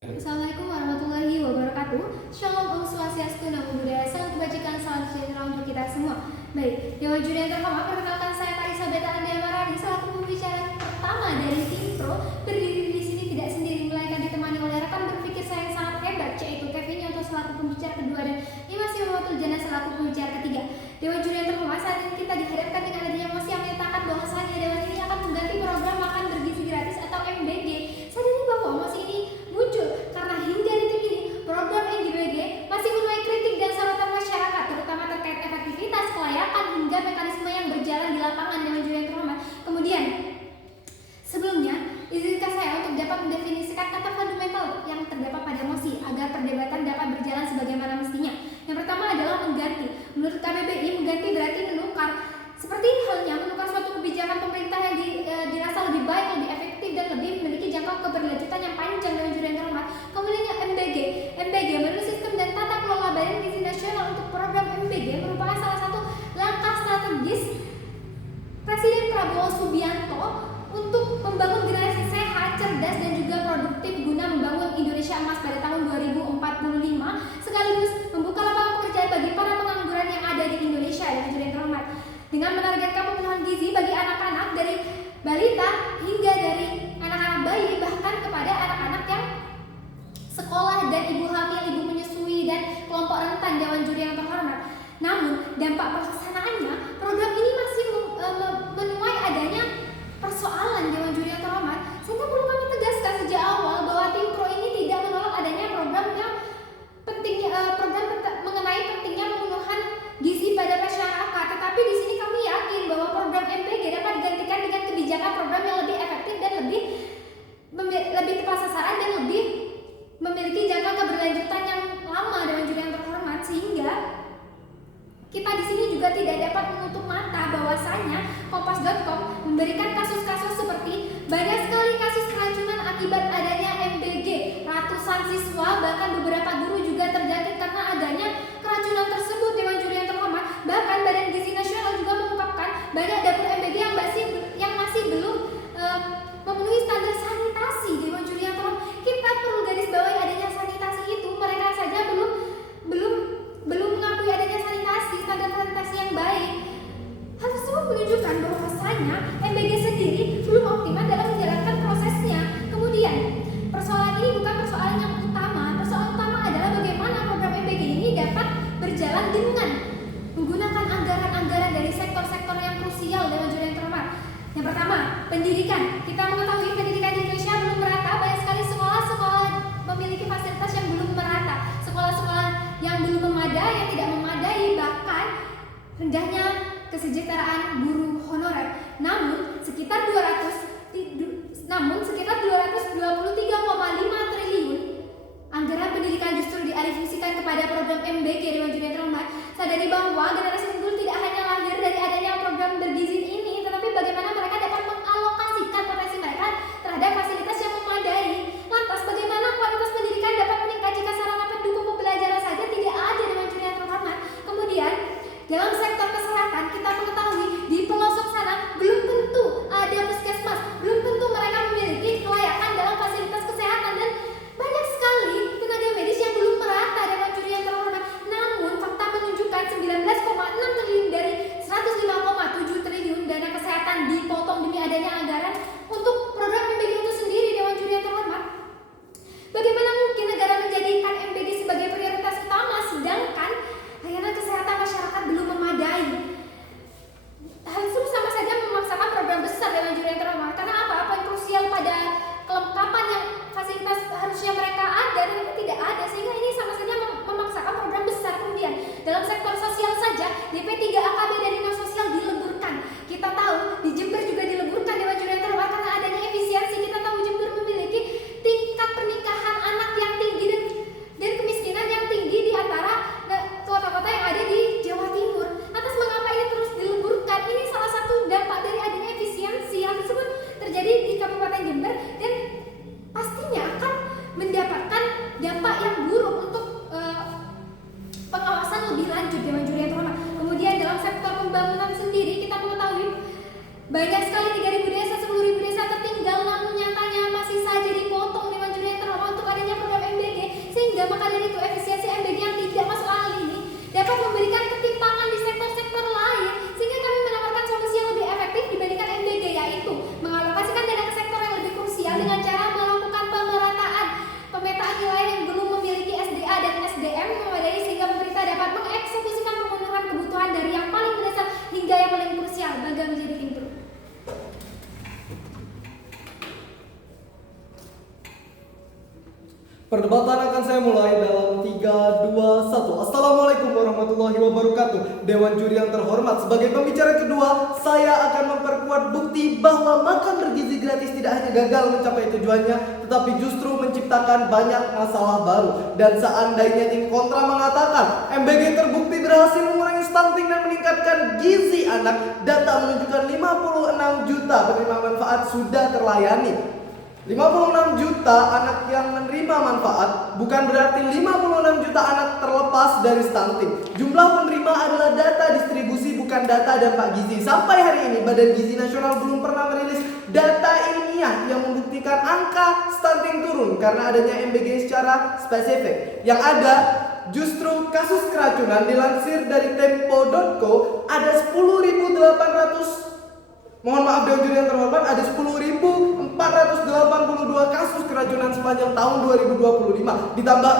Assalamualaikum warahmatullahi wabarakatuh. Shalom Om Swastiastu, Namo Buddhaya, salam kebajikan, salam sejahtera untuk kita semua. Baik, Dewan Juri yang terhormat, perkenalkan saya Tarisabeth Andia Marani selaku pembicara pertama dari tim Pro. Berdiri di sini tidak sendiri, melainkan ditemani oleh rekan berpikir saya yang sangat hebat, yaitu Kevin Yonto selaku pembicara kedua dan Imas Yomatul Jana selaku pembicara ketiga. Dewan Juri yang terhormat, saat ini kita dihadapkan dengan adanya mosi yang menyatakan bahwasannya Dewan ini akan mengganti program makan bergizi gratis atau MBG. Sadari bahwa mosi ini muncul karena hingga detik ini program MBG masih menuai kritik dan sorotan masyarakat, terutama terkait efektivitas, kelayakan hingga mekanisme yang berjalan di lapangan. Dewan Juri yang terhormat, kemudian sebelumnya izinkan saya untuk dapat mendefinisikan kata fundamental yang terdapat pada mosi agar perdebatan dapat berjalan sebagaimana mestinya. Yang pertama adalah mengganti. Menurut KBBI, mengganti berarti menukar. Seperti halnya menukar suatu kebijakan pemerintah yang dirasa lebih baik, lebih efektif, dan lebih memiliki jangka keberlanjutan yang panjang. Dewan Juri yang terhormat, kemudian MBG menurut sistem dan tata kelola Badan Gizi Nasional. Untuk program MBG merupakan salah satu langkah strategis Presiden Prabowo Subianto untuk membangun generasi sehat, cerdas, dan juga produktif guna membangun Indonesia emas pada tahun 2045, sekaligus membuka lapangan pekerjaan bagi para pengangguran yang ada di Indonesia. Dewan Juri yang terhormat, dengan menargetkan pemenuhan gizi bagi anak-anak dari balita hingga dari anak-anak bayi, bahkan kepada anak-anak yang sekolah dan ibu hamil, ibu menyusui, dan kelompok rentan. Dewan Juri yang terhormat, namun dampak pelaksanaannya program ini masih menuai adanya persoalan. Dewan Juri yang terhormat, sehingga perlu kami tegaskan sejak awal bahwa tim Pro ini tidak menolak adanya program yang pentingnya, program mengenai pentingnya pemenuhan gizi pada masyarakat. Tetapi di sini kami yakin bahwa program MBG dapat digantikan dengan kebijakan program yang lebih efektif dan lebih tepat sasaran dan lebih memiliki jangka keberlanjutan yang lama. Dewan Juri yang terhormat, sehingga kita di sini juga tidak dapat menutup mata bahwasanya Kompas.com memberikan kasus-kasus seperti banyak sekali kasus keracunan akibat adanya MBG. Ratusan siswa bahkan beberapa guru juga terjangkit karena adanya keracunan tersebut. Dewan Juri yang terhormat, bahkan Badan Gizi Nasional juga mengungkapkan banyak dapur MBG yang masih belum memenuhi standar sanitasi. Dewan Juri yang terhormat, kita perlu garis bawahi adanya sanitasi itu. Mereka saja belum mengakui adanya sanitasi, standar sanitasi yang baik. Hal tersebut menunjukkan bahwasanya MBG sendiri belum optimal dalam menjalankan prosesnya. Kemudian persoalan ini bukan persoalan yang utama. Persoalan utama adalah bagaimana program MBG ini dapat berjalan dengan menggunakan anggaran-anggaran dari sektor-sektor yang krusial. Dewan Juri yang terhormat, yang pertama, pendidikan. Kita mengetahui pendidikan di Indonesia belum merata. Banyak sekali sekolah-sekolah memiliki fasilitas yang belum merata, sekolah-sekolah yang belum memadai, yang tidak memadai, bahkan rendahnya kesejahteraan guru honorer. Namun sekitar 223,5 triliun anggaran pendidikan justru dialihfungsikan kepada program MBG. Dewan Juri yang terhormat, sadari bahwa generasi unggul tidak hanya lahir dari adanya program bergizi ini, tetapi bagaimana mereka dapat mengalokasikan potensi mereka terhadap fasilitas yang memadai. Lantas bagaimana kualitas pendidikan dapat meningkat jika sarana pendukung pembelajaran saja tidak ada? Dewan Juri yang terhormat, kemudian dalam sektor kesehatan kita mengetahui di pelosok sana belum tentu ada puskesmas, belum tentu mereka memiliki kelayakan dalam fasilitas kesehatan, dan banyak sekali tenaga medis yang belum merata. Dewan Juri yang terhormat, namun fakta menunjukkan 19,6 triliun dari 105,7 triliun dana kesehatan dipotong demi adanya anggaran untuk program MBG itu sendiri. Dewan Juri yang terhormat, bagaimana mungkin negara menjadikan MBG sebagai prioritas utama sedangkan layanan kesehatan masyarakat belum memadai? Hal itu sama saja memaksakan program besar. Dewan Juri yang terhormat, karena apa yang krusial pada kelengkapan yang fasilitas harusnya mereka ada tetapi tidak ada, sehingga ini sama saja memaksakan program besar. Kemudian dalam sektor sosial saja DP 3 AKB dan dinas sosial dileburkan. Kita tahu di Jember juga dileburkan. Dewan Juri yang terhormat, karena adanya efisiensi. Kita tahu Jember memiliki tingkat pernikahan anak yang tinggi dan kemiskinan yang tinggi di antara kota-kota yang ada di Jawa Timur. Lantas mengapa ini terus dileburkan? Ini salah satu dampak dari adanya efisiensi. Hal tersebut terjadi di Kabupaten Jember dan pastinya akan mendapatkan dampak yang buruk untuk pengawasan lebih lanjut. Dewan Juri yang terhormat, kemudian dalam sektor pembangunan sendiri kita mengetahui banyak sekali 3.000 desa, 10.000 desa tertinggal, namun nyatanya masih saja dipotong. Dewan Juri yang terhormat, untuk adanya program Perdebatan akan saya mulai dalam 3, 2, 1. Assalamualaikum warahmatullahi wabarakatuh. Dewan juri yang terhormat, sebagai pembicara kedua, saya akan memperkuat bukti bahwa makan bergizi gratis tidak hanya gagal mencapai tujuannya, tetapi justru menciptakan banyak masalah baru. Dan seandainya tim kontra mengatakan MBG terbukti berhasil mengurangi stunting dan meningkatkan gizi anak, data menunjukkan 56 juta penerima manfaat sudah terlayani. 56 juta anak yang menerima manfaat bukan berarti 56 juta anak terlepas dari stunting. Jumlah penerima adalah data distribusi, bukan data dampak gizi. Sampai hari ini Badan Gizi Nasional belum pernah merilis data ilmiah yang membuktikan angka stunting turun karena adanya MBG secara spesifik. Yang ada justru kasus keracunan. Dilansir dari tempo.co, ada 10.800, mohon maaf Dewan Juri yang terhormat, ada 10.482 kasus keracunan sepanjang tahun 2025, ditambah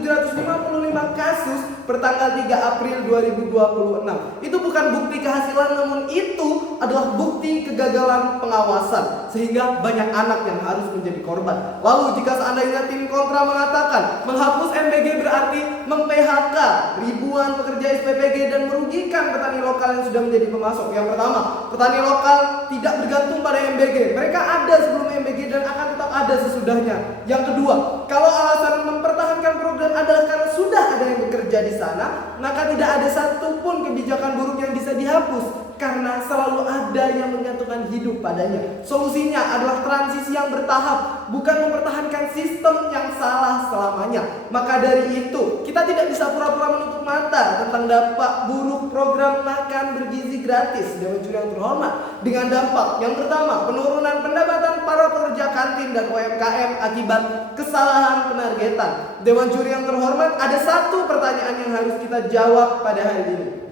4.755 kasus per tanggal 3 April 2026. Itu bukan bukti kehasilan, namun itu adalah bukti kegagalan pengawasan, sehingga banyak anak yang harus menjadi korban. Lalu jika seandainya tim kontra mengatakan menghapus MBG berarti mem-PHK ribuan pekerja SPPG dan merugikan petani lokal yang sudah menjadi pemasok. Yang pertama, petani lokal tidak bergantung pada MBG. Mereka ada sebelum MBG dan akan tetap ada sesudahnya. Yang kedua, kalau alasan mempertahankan program adalah karena sudah ada yang bekerja di sana, maka tidak ada satupun kebijakan buruk yang bisa dihapus, karena selalu ada yang menyatukan hidup padanya. Solusinya adalah transisi yang bertahap, bukan mempertahankan sistem yang salah selamanya. Maka dari itu, kita tidak bisa pura-pura menutup mata tentang dampak buruk program makan bergizi gratis Dewan Juri yang terhormat. Dengan dampak yang pertama, penurunan pendapatan para pekerja kantin dan UMKM akibat kesalahan penargetan. Dewan Juri yang terhormat, ada satu pertanyaan yang harus kita jawab pada hari ini.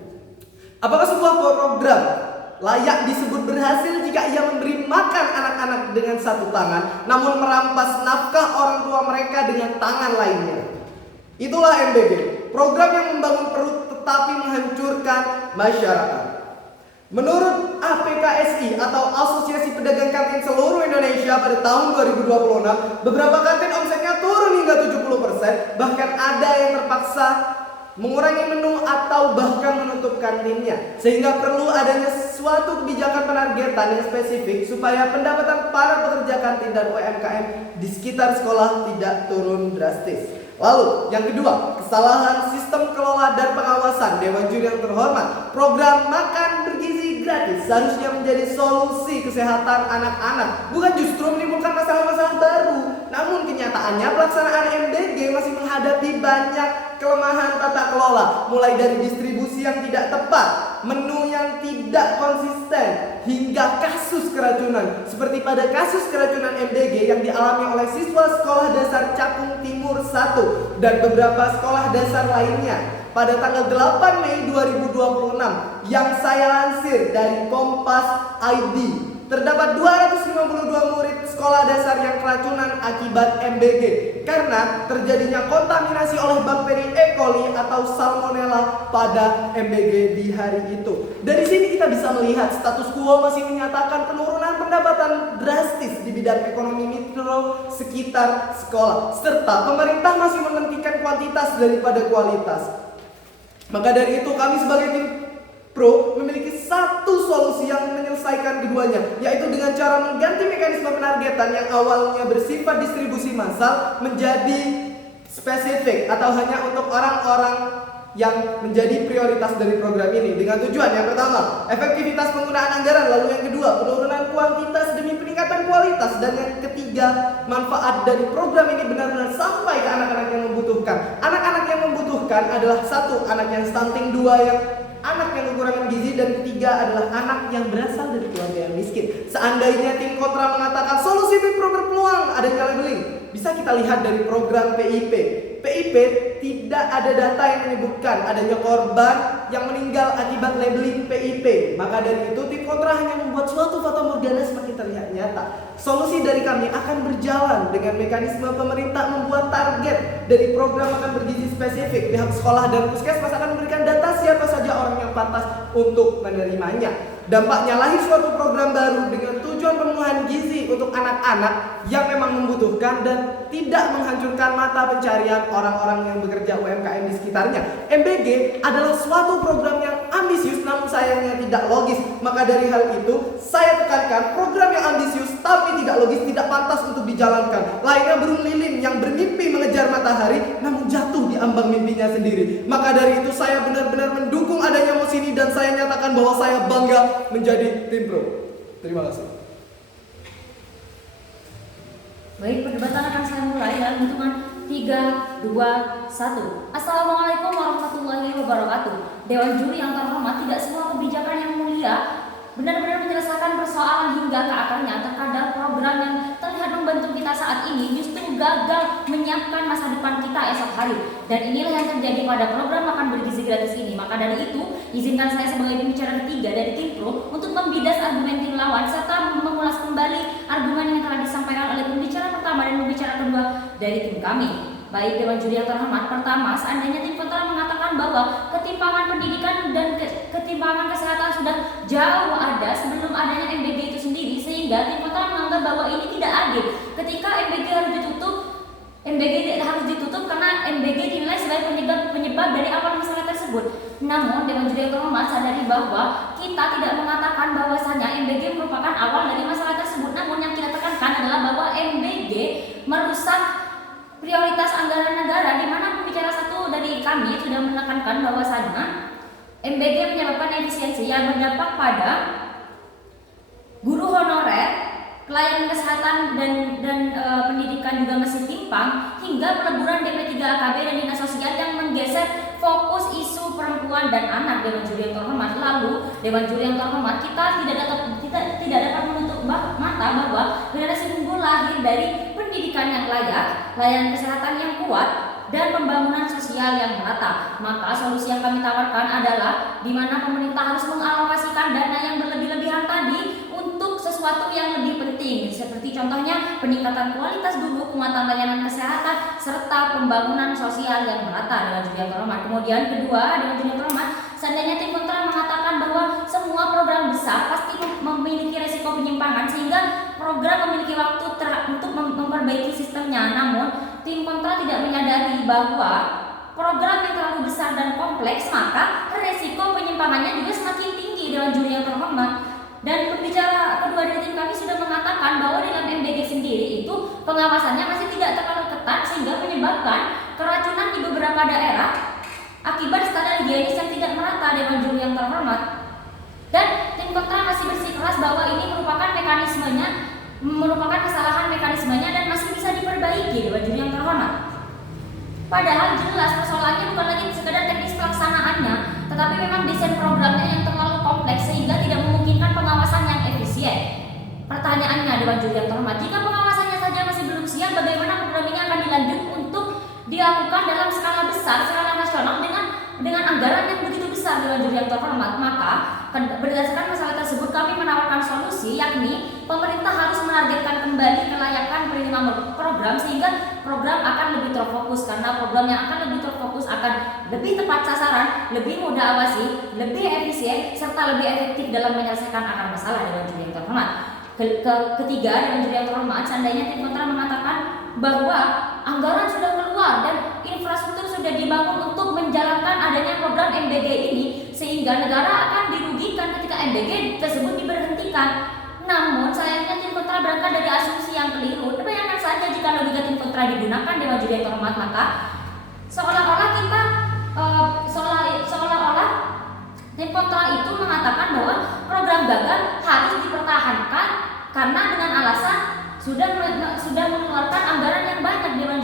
Apakah sebuah program layak disebut berhasil jika ia memberi makan anak-anak dengan satu tangan, namun merampas nafkah orang tua mereka dengan tangan lainnya? Itulah MBG, program yang membangun perut tetapi menghancurkan masyarakat. Menurut APKSI atau Asosiasi Pedagang Kantin Seluruh Indonesia pada tahun 2026, beberapa kantin omsetnya turun hingga 70%, bahkan ada yang terpaksa mengurangi menu atau bahkan menutup kantinnya. Sehingga perlu adanya suatu kebijakan penargetan yang spesifik supaya pendapatan para pekerja kantin dan UMKM di sekitar sekolah tidak turun drastis. Lalu yang kedua, kesalahan sistem kelola dan pengawasan. Dewan Juri yang terhormat, program makan bergizi gratis seharusnya menjadi solusi kesehatan anak-anak, bukan justru menimbulkan masalah-masalah baru. Namun kenyataannya pelaksanaan MBG masih menghadapi banyak kelemahan tata kelola, mulai dari distribusi yang tidak tepat, menu yang tidak konsisten, hingga kasus keracunan. Seperti pada kasus keracunan MBG yang dialami oleh siswa Sekolah Dasar Cakung Timur 1 dan beberapa sekolah dasar lainnya. Pada tanggal 8 Mei 2026 yang saya lansir dari Kompas ID, terdapat 252 murid sekolah dasar yang keracunan akibat MBG karena terjadinya kontaminasi oleh bakteri E. coli atau Salmonella pada MBG di hari itu. Dari sini kita bisa melihat status quo masih menyatakan penurunan pendapatan drastis di bidang ekonomi mikro sekitar sekolah, serta pemerintah masih mementingkan kuantitas daripada kualitas. Maka dari itu kami sebagai tim Pro memiliki satu solusi yang menyelesaikan keduanya, yaitu dengan cara mengganti mekanisme penargetan yang awalnya bersifat distribusi massal menjadi spesifik atau hanya untuk orang-orang yang menjadi prioritas dari program ini, dengan tujuan yang pertama, efektivitas penggunaan anggaran, lalu yang kedua, penurunan kuantitas demi peningkatan kualitas, dan yang ketiga, manfaat dari program ini benar-benar sampai ke anak-anak yang membutuhkan. Anak-anak yang membutuhkan adalah satu, anak yang stunting, dua, yang anak yang kekurangan gizi, dan ketiga adalah anak yang berasal dari keluarga yang miskin. Seandainya tim kontra mengatakan solusi Pro berpeluang adanya labeling, bisa kita lihat dari program PIP. PIP tidak ada data yang menyebutkan adanya korban yang meninggal akibat labeling PIP. Maka dari itu tim kontra hanya membuat suatu fatamorgana semakin terlihat nyata. Solusi dari kami akan berjalan dengan mekanisme pemerintah membuat target dari program makan bergizi spesifik. Pihak sekolah dan puskesmas akan memberikan data siapa saja orang yang pantas untuk menerimanya. Dampaknya lahir suatu program baru dengan tujuan tujuan pemenuhan gizi untuk anak-anak yang memang membutuhkan dan tidak menghancurkan mata pencarian orang-orang yang bekerja UMKM di sekitarnya. MBG adalah suatu program yang ambisius namun sayangnya tidak logis. Maka dari hal itu saya tekankan program yang ambisius tapi tidak logis tidak pantas untuk dijalankan. Lainnya burung lilin yang bermimpi mengejar matahari namun jatuh di ambang mimpinya sendiri. Maka dari itu saya benar-benar mendukung adanya MOS ini dan saya nyatakan bahwa saya bangga menjadi tim pro. Terima kasih. Baik, perdebatan akan saya mulai dalam hitungan 3, 2, 1. Assalamualaikum warahmatullahi wabarakatuh. Dewan juri yang terhormat, tidak semua kebijakan yang mulia benar-benar menyelesaikan persoalan hingga ke akarnya. Terkadang program yang terlihat membantu kita saat ini justru gagal menyiapkan masa depan kita esok hari. Dan inilah yang terjadi pada program makan bergizi gratis ini. Maka dari itu, izinkan saya sebagai pembicara ketiga dari tim pro untuk membidas argumen tim lawan serta mengulas kembali argumen yang telah disampaikan oleh pembicara pertama dan pembicara kedua dari tim kami. Baik, Dewan Juri yang terhormat, pertama, seandainya tim kontra mengatakan bahwa ketimpangan pendidikan dan ketimpangan kesehatan sudah jauh ada sebelum adanya MBG itu sendiri, sehingga tim kontra menganggap bahwa ini tidak adil. Ketika MBG harus ditutup karena MBG dinilai sebagai penyebab dari awal masalah tersebut. Namun, Dewan Juri yang terhormat sadari bahwa kita tidak mengatakan bahwasanya MBG merupakan awal dari masalah tersebut. Namun yang kita tekankan adalah bahwa MBG merusak prioritas anggaran negara, di mana pembicara satu dari kami sudah menekankan bahwasanya MBG menyebabkan efisiensi yang berdampak pada guru honorer, pelayanan kesehatan dan pendidikan juga masih timpang, hingga peleburan DP3 AKB dan dinas sosial yang menggeser fokus isu perempuan dan anak. Dewan Juri yang terhormat, lalu Dewan Juri yang terhormat, kita tidak dapat menutup mata bahwa generasi unggul lahir dari pendidikan yang layak, layanan kesehatan yang kuat, dan pembangunan sosial yang merata. Maka solusi yang kami tawarkan adalah di mana pemerintah harus mengalokasikan dana yang berlebih-lebihan tadi untuk sesuatu yang lebih penting, seperti contohnya peningkatan kualitas guru, penguatan layanan kesehatan, serta pembangunan sosial yang merata. Dewan Juri yang terhormat. Kemudian kedua, Dewan Juri yang terhormat, seandainya tim kontra mengatakan bahwa semua program besar pasti memiliki resiko penyimpangan sehingga program memiliki waktu untuk memperbaiki sistemnya. Namun tim kontra tidak menyadari bahwa program yang terlalu besar dan kompleks maka resiko penyimpangannya juga semakin tinggi. Dewan Juri yang terhormat, dan pembicara kedua dari tim kami sudah mengatakan bahwa dalam MBG sendiri itu pengawasannya masih tidak terlalu ketat sehingga menyebabkan keracunan di beberapa daerah akibat standar higienis yang tidak merata. Dewan Juri yang terhormat, dan tim kontra masih bersikeras bahwa ini merupakan kesalahan mekanismenya dan masih bisa diperbaiki. Dewan Juri yang terhormat, padahal jelas persoalannya bukan lagi sekedar teknis pelaksanaannya, tetapi memang desain programnya yang terlalu kompleks sehingga tidak memungkinkan pengawasan yang efisien. Pertanyaannya, Dewan Juri yang terhormat, jika pengawasannya saja masih belum siap, bagaimana program ini akan dilanjut untuk dilakukan dalam skala besar, skala nasional dengan anggaran yang begitu besar? Dewan Juri yang terhormat, maka berdasarkan masalah tersebut kami menawarkan solusi, yakni pemerintah harus menargetkan kembali kelayakan penerima program sehingga program akan lebih terfokus, karena program yang akan lebih terfokus akan lebih tepat sasaran, lebih mudah awasi, lebih efisien, serta lebih efektif dalam menyelesaikan akar masalah. Dewan Juri yang terhormat. Ketiga, Dewan Juri yang terhormat, seandainya tim kontra mengatakan bahwa anggaran sudah keluar dan infrastruktur sudah dibangun untuk menjalankan adanya program MBG ini, sehingga negara akan dirugikan ketika MBG tersebut diberhentikan. Namun sayangnya tim kontra berangkat dari asumsi yang keliru. Bayangkan saja jika logika tim kontra digunakan, Dewan Juri yang terhormat, maka seolah-olah tim kontra itu mengatakan bahwa program gagal harus dipertahankan karena dengan alasan sudah mengeluarkan anggaran yang banyak. Dewan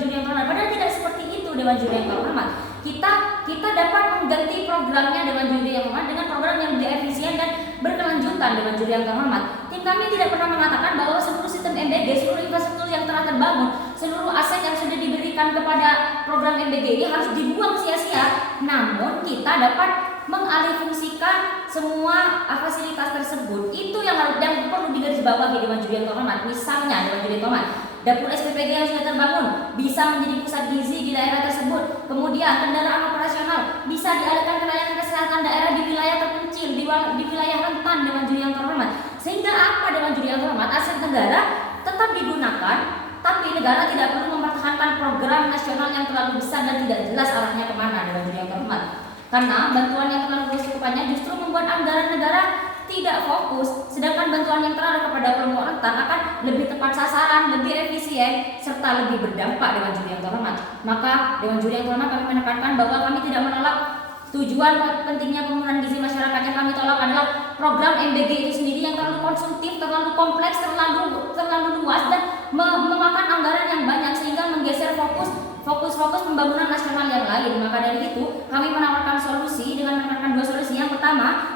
Juri yang terhormat, padahal tidak seperti itu. Dewan Juri yang terhormat, kita dapat mengganti programnya, Dewan Juri yang terhormat, dengan program yang lebih efisien dan berkelanjutan. Dewan Juri yang terhormat, tim kami tidak pernah mengatakan bahwa seluruh sistem MBG, seluruh infrastruktur yang telah terbangun, seluruh aset yang sudah diberikan kepada program MBG ini harus dibuang sia-sia. Namun kita dapat mengalihfungsikan semua fasilitas tersebut. Itu yang perlu digarisbawahi, Dewan Juri yang terhormat. Misalnya, Dewan Juri yang terhormat, dapur SPPG yang sudah terbangun bisa menjadi pusat gizi di daerah tersebut. Kemudian kendaraan operasional bisa dialihkan ke layanan kesehatan daerah di wilayah terpencil, di wilayah rentan. Dewan Juri yang terhormat, Sehingga apa Dewan Juri yang terhormat, aset negara tetap digunakan, tapi negara tidak perlu mempertahankan program nasional yang terlalu besar dan tidak jelas arahnya kemana Dewan Juri yang terhormat. Karena bantuan yang terlalu luas cakupannya justru membuat anggaran negara tidak fokus, sedangkan bantuan yang terarah kepada kelompok rentan akan lebih tepat sasaran, lebih efisien, serta lebih berdampak Dewan Juri yang terhormat. Maka Dewan Juri yang terhormat kami menekankan bahwa kami tidak menolak tujuan pentingnya pemenuhan gizi masyarakat. Yang kami tolak adalah program MBG itu sendiri yang terlalu konsumtif, terlalu kompleks, terlalu luas dan memakan anggaran yang banyak sehingga menggeser fokus pembangunan nasional yang lain. Maka dari itu kami menawarkan solusi dengan menawarkan dua solusi. Yang pertama,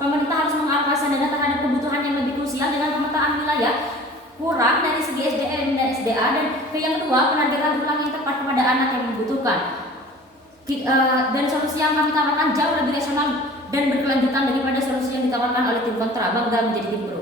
pemerintah harus mengalokasi dana terhadap kebutuhan yang lebih krusial dengan pemetaan wilayah kurang dari segi SDM dan SDA, dan yang kedua, penargetan ulang yang tepat kepada anak yang membutuhkan. Dan solusi yang kami tawarkan jauh lebih rasional dan berkelanjutan daripada solusi yang ditawarkan oleh tim kontra. Bangga menjadi tim pro.